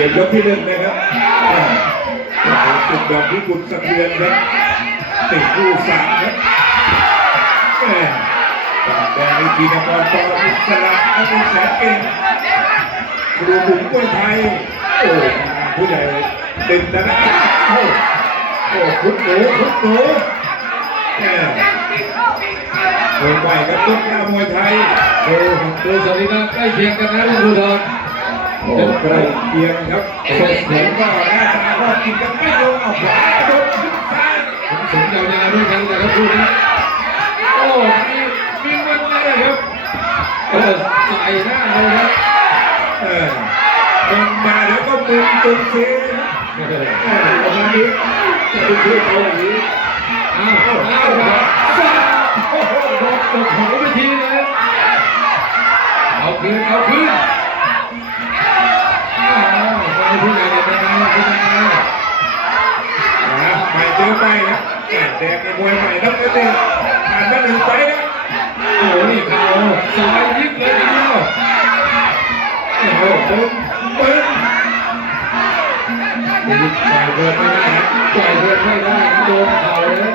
ลี่ยนยกที่หนึ่งนะครับอ่าสุดดอกที่กุดสะเทือนครับติดคู่สามครับต่างแดงในทีนกรปอมิสระและเป็นแสนเก่งครูบุ๋มกล้วยไทยโอ้ผู้ใหญ่ดึงนะนะโอ้โอ้คุดหนูคุดหนูแม่มวยใหม่ครับตุ๊กตามวยไทยดูดูสรีระใกล้เคียงกันนะลูกภูธร โอ้ใกล้เคียงครับผมก็หน้าตาก็กินกันไม่ลงเอาขวาโดนขึ้นซ้ายผมสมยาวๆด้วยกันนะครับคู่นี้โอ้มีมีเงินเลยครับเออใส่หน้าเลยครับเออมันมาแล้วก็มึนตึงเสียเออประมาณนี้จะไปช่วยเขาอย่างนี้อ้าวอ้าวครับโอ้โหตกหัวไปทีเลยเอาคืนเอาคืน ผู้ใหญ่เนี่ยเป็นไงเป็นไงนะใหม่เจอไปนะแดงในมวยใหม่ต้องเต้นผ่านมาหนึ่งไปนะโอ้โหนี่เขาซอยยิบเลยทีเดียวโอ้โหมึนมึนนี่ปล่อยเดินไม่ได้นะปล่อยเดินไม่ได้นะโดนเขาเลย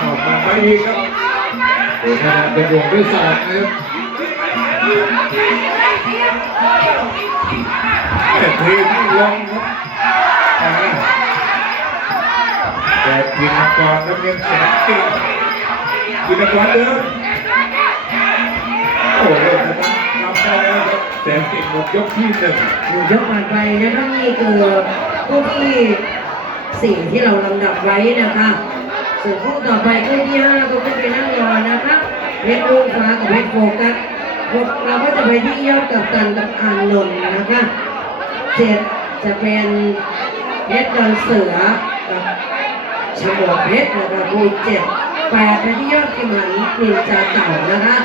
ออกมาไม่ดีครับ โอ้ขนาดเป็นห่วงด้วยศอกนะครับแต่ทีมที่ลงครับแต่ทีมมังกรน้ำเงินแสนเก่งทีมมังกรเดิมโอ้โหทำได้แล้วครับแสนเก่งหมดยกที่หนึ่งหนึ่งยกผ่านไปนะคะนี่คือคู่ที่สี่งที่เราลำดับไว้นะคะ ส่วนคู่ต่อไปคู่ที่ห้าก็ขึ้นไปนั่งรอนะคะเพชรลูกฟ้ากับเพชรโฟกัสเราก็จะไปที่ยอดกับตันกับอานนท์นะคะเจ็ดจะเป็นเพชรดอนเสือกับฉมวกเพชรนะคะคู่เจ็ดแปดไปที่ยอดกิมันนินจาเต่านะคะ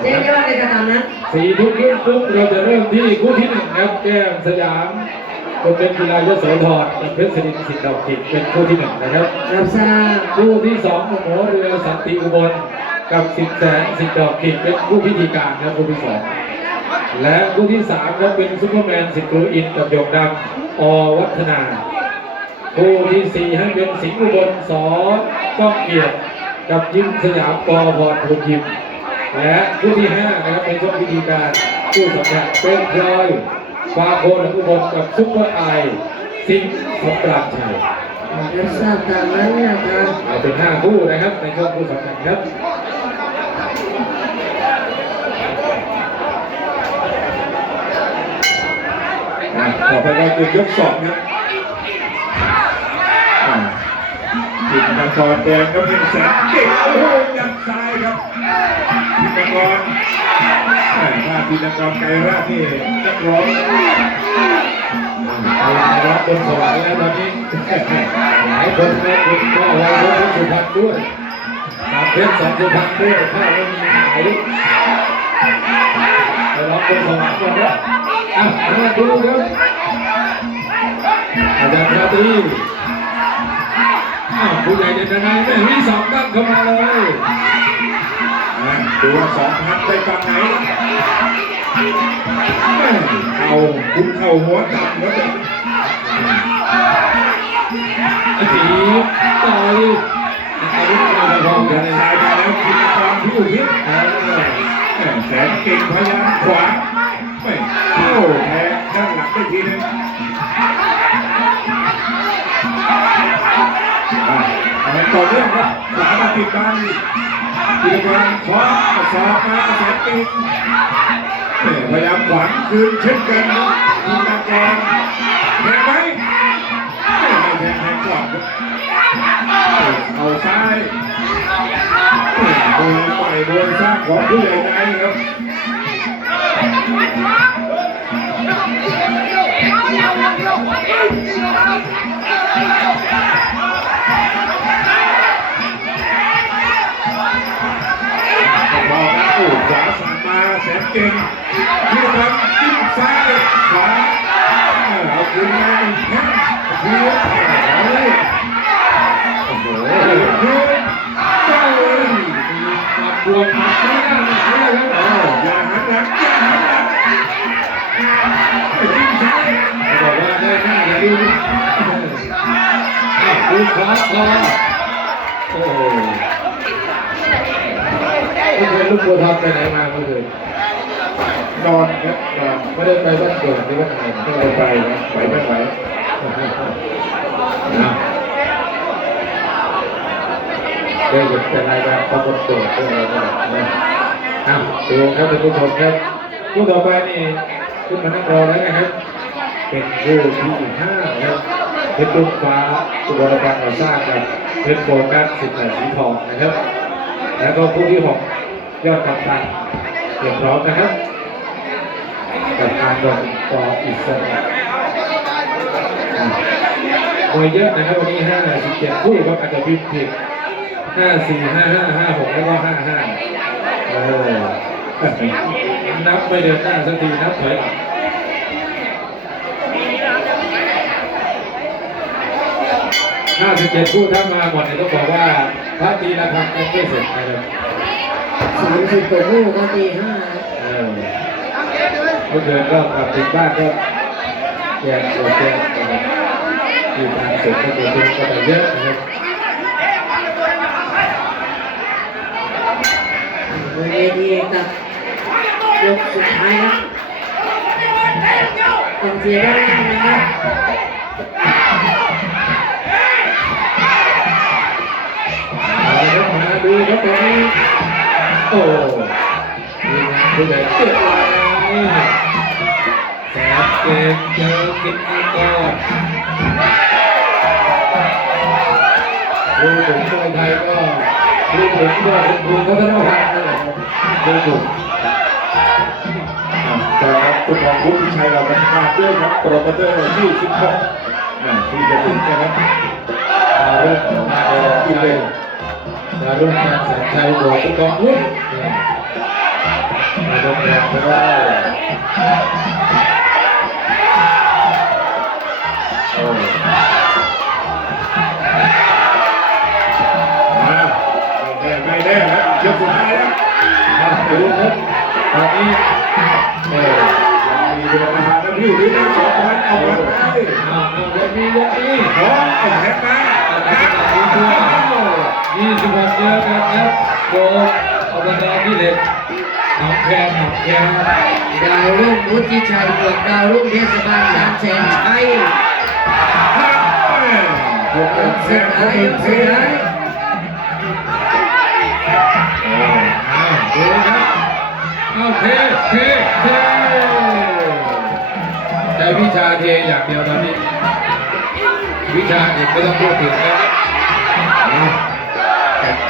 เจ๊ยอดในกระตามนั้นสี่ทุ่มครึ่งปุ๊บเราจะเริ่มที่คู่ที่หนึ่งครับแก้มสยาม โรงเรียนกีฬายโสธรกับเพชรศรินทสิทธิ์ดอกจิตเป็นคู่ที่หนึ่งนะครับรับทราบคู่ที่สองหมูเรือสันติอุบลกับสิบแสนสิทธิ์ดอกจิตเป็นคู่พิธีการครับคู่ที่สองและคู่ที่สามครับเป็นซุปเปอร์แมนสิทธิ์กรูอินกับหยกดำอวัฒนาคู่ที่สี่ให้เป็นสิงห์อุบลสอก้องเกียรติกับยิ้มสยามปอพรภูมิมและคู่ที่ห้านะครับเป็นช่วงพิธีการคู่สำคัญเป็นพลอย ฟาโคนอุบลกับซุปเปอร์ไอสิงห์สมปราชชัยรับทราบตามนั้นนะคะเอาเป็นห้าคู่นะครับในช่วงคู่สำคัญครับอะต่อไปก็คือยกสองนะอ่าทีมมังกรแดงก็เป็นแสนเก่งโอ้โหยัดซ้ายครับทีมมังกร แหม่ถ้าทีมไกรราชนี่นักร้องเอารับนสวรรค์แล้วตอนนี้หลายคนนะคุณพ่อวัยพจน์สุพรรณด้วยสามเพชรสองสุพรรณด้วยข้าวไม่มีขายไปรับบนสวรรค์ก่อนนะอะมาดูครับอาจารย์ชาตรีอ้าวผู้ใหญ่เด่นนายแม่มีสองด้านเข้ามาเลย ดูว่าสองพันไปฝั่งไหนเข่าคุณเข่าหัวต่ำแล้วจะไอ้ผีต่อยอาวุธเราพร้อมกันเลยตายไปแล้วทีมมังกรที่อุทิศเออแม่แสนเก่งพยายามขวาไม่โอ้าแทงด้านหลังได้ทีนึง ต่อเนื่องครับขวามาติดบังทีละวันขวาสอบมาแสนปิงเนี่ยพยายามขวางคืนเช่นกันนะทีมนักกรแทงไหมไม่แทงแทงก่อนเอาซ้ายโดนไปโดนสร้างของผู้ใหญ่ในครับ เก่งที่ทำจิ้ซ้ายขวาเอาคืนมาอีกครั้งคืนโอ้โหคืนเจ้าเลยมาบวกมาที่นั่นมาที่นั่นอย่าหันหลังอย่าหันหลังจิ้มซ้ายบอกว่าได้หน้าเลยดูดูขวาขวาโอ้โหไม่เคยลูกบัวทองไปไหนมาไม่เคย นอนนอนไม่ได้ไปบ้านเกิดหรือว่าไงไม่ได้ไปนะไหวไม่ไหวนะเดี๋ยวจะเป็นรายการประกบตัวเพื่ออะไรก็ได้นะอะดูครับท่านผู้ชมครับคู่ต่อไปนี่ขึ้นมานั่งรอแล้วนะครับ เป็นคู่ที่ห้านะครับเพชรตุ้งฟ้าอุบลการก่อสร้างกับเพชรโฟกัสสิบแปดสีทองนะครับ แล้วก็คู่ที่หกยอดกัปตันเตรียมพร้อมนะครับ กับการดองปออิสระอะมวยเยอะนะครับวันนี้ห้าสิบเจ็ดคู่ครับอาจจะพิมพ์ผิดห้าสี่ห้าห้าห้าหกแล้วก็ห้าห้าเออ นับไม่เดินหน้าสักทีนับถอยหลัง57คู่ถ้ามาหมดเนี่ยต้องบอกว่าพระตีระฆังยังไม่เสร็จนะครับสามสิบกว่าคู่ก็ตีห้า เออเมื่อคืนก็กลับถึงบ้านก็แจกตัวแจกนะครับที่ทางเสร็จก็ตัวเป็นก็ไปเยอะนะครับบนเวทีกับยกสุดท้ายครับกองเชียร์ด้านล่างนะครับเอาละครับมาดูครับตอนนี้โอ้ดีนะผู้ใหญ่เจ็บลาย แสบเกมเจอกินอีกก่อนดูผมมวยไทยก็ดูผมก็คุณครูก็ต้องทำนั่นแหละครับดูผมแต่ครับคุณหมอพุทธิชัยเราประชาด้วยครับโปรโมเตอร์26นะที่จะถึงนะครับมาเรื่องมาเรื่องที่เลยมาเรื่องการแสนชัยบอกผู้กองวุ้นเนี่ยมงแรงก็ได้โอ้ มาไม่แน่ไม่แน่ครับยกสุดท้ายแล้วมาดูครับตอนนี้เออมีเวลาแล้วพี่หรือน้ำสองพันเอาได้เอาเอาวันนี้วันนี้พร้อมเอาแฮปมยี่สิบหกเจอนครับโดนอบตที่เหล็ก นองแคหนองแคดาวรุ่งวุฒิชัยบวกดาวรุ่งเทศบาลสามแสนชัยหกยกแสสุดนท้ายยกสุดท้ายเอาดูครับเอาเทเทเทใจวิชาเทอย่างเดียวตอนนี้ วิชาอื่นไม่ต้องพูดถึงแล้วเอา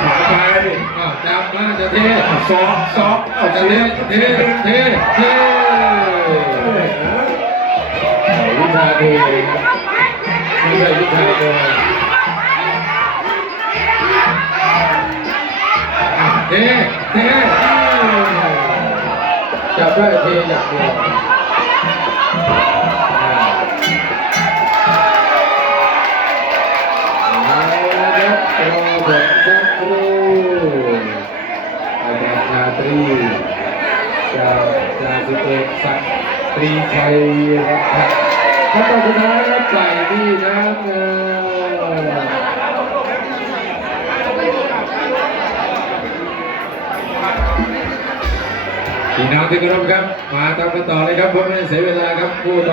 ขวาไป เอาจับมาจะเทสองสองเอาจเสีเทเทเทเทวิชาเทครับไม่ใช่วิชาโดยอะเทเทจับได้เทอย่างเดียว สักตรีชัยครัตน์ขั้นตอนสุดท้ายครับไก่ที่นะเงินพี่น้องที่เคารพครับ มาตามกันต่อเลยครับเพื่อไม่เสียเวลาครับผู้ต่อ